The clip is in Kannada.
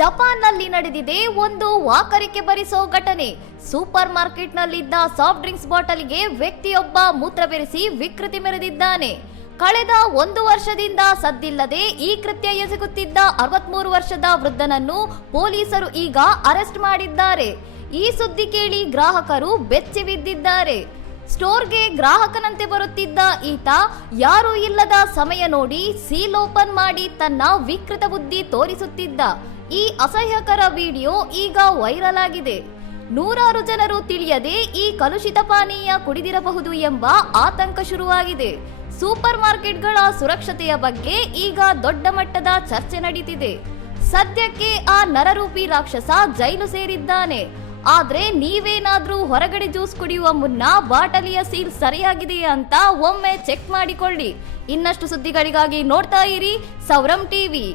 ಜಪಾನ್ನಲ್ಲಿ ನಡೆದಿದೆ ಒಂದು ವಾಕರಿಕೆ ಭರಿಸೋ ಘಟನೆ. ಸೂಪರ್ ಮಾರ್ಕೆಟ್ನಲ್ಲಿದ್ದ ಸಾಫ್ಟ್ ಡ್ರಿಂಕ್ಸ್ ಬಾಟಲ್ಗೆ ವ್ಯಕ್ತಿಯೊಬ್ಬ ಮೂತ್ರ ಬೆರೆಸಿ ವಿಕೃತಿ ಮೆರೆದಿದ್ದಾನೆ. ಕಳೆದ ಒಂದು ವರ್ಷದಿಂದ ಸದ್ದಿಲ್ಲದೆ ಈ ಕೃತ್ಯ ಎಸಗುತ್ತಿದ್ದ ಅರವತ್ಮೂರು ವರ್ಷದ ವೃದ್ಧನನ್ನು ಪೊಲೀಸರು ಈಗ ಅರೆಸ್ಟ್ ಮಾಡಿದ್ದಾರೆ. ಈ ಸುದ್ದಿ ಕೇಳಿ ಗ್ರಾಹಕರು ಬೆಚ್ಚಿ ಬಿದ್ದಿದ್ದಾರೆ. ಸ್ಟೋರ್ಗೆ ಗ್ರಾಹಕನಂತೆ ಬರುತ್ತಿದ್ದ ಈತ, ಯಾರೂ ಇಲ್ಲದ ಸಮಯ ನೋಡಿ ಸೀಲ್ ಓಪನ್ ಮಾಡಿ ತನ್ನ ವಿಕೃತ ಬುದ್ಧಿ ತೋರಿಸುತ್ತಿದ್ದ. ಈ ಅಸಹ್ಯಕರ ವಿಡಿಯೋ ಈಗ ವೈರಲ್ ಆಗಿದೆ. ನೂರಾರು ಜನರು ತಿಳಿಯದೆ ಈ ಕಲುಷಿತ ಪಾನೀಯ ಕುಡಿದಿರಬಹುದು ಎಂಬ ಆತಂಕ ಶುರುವಾಗಿದೆ. ಸೂಪರ್ ಮಾರ್ಕೆಟ್ಗಳ ಸುರಕ್ಷತೆಯ ಬಗ್ಗೆ ಈಗ ದೊಡ್ಡ ಮಟ್ಟದ ಚರ್ಚೆ ನಡೀತಿದೆ. ಸದ್ಯಕ್ಕೆ ಆ ನರರೂಪಿ ರಾಕ್ಷಸ ಜೈಲು ಸೇರಿದ್ದಾನೆ. ಆದ್ರೆ ನೀವೇನಾದ್ರೂ ಹೊರಗಡೆ ಜ್ಯೂಸ್ ಕುಡಿಯುವ ಮುನ್ನ ಬಾಟಲಿಯ ಸೀಲ್ ಸರಿಯಾಗಿದೆಯಾ ಅಂತ ಒಮ್ಮೆ ಚೆಕ್ ಮಾಡಿಕೊಳ್ಳಿ. ಇನ್ನಷ್ಟು ಸುದ್ದಿಗಳಿಗಾಗಿ ನೋಡ್ತಾ ಇರಿ ಸೌರಂ ಟಿವಿ.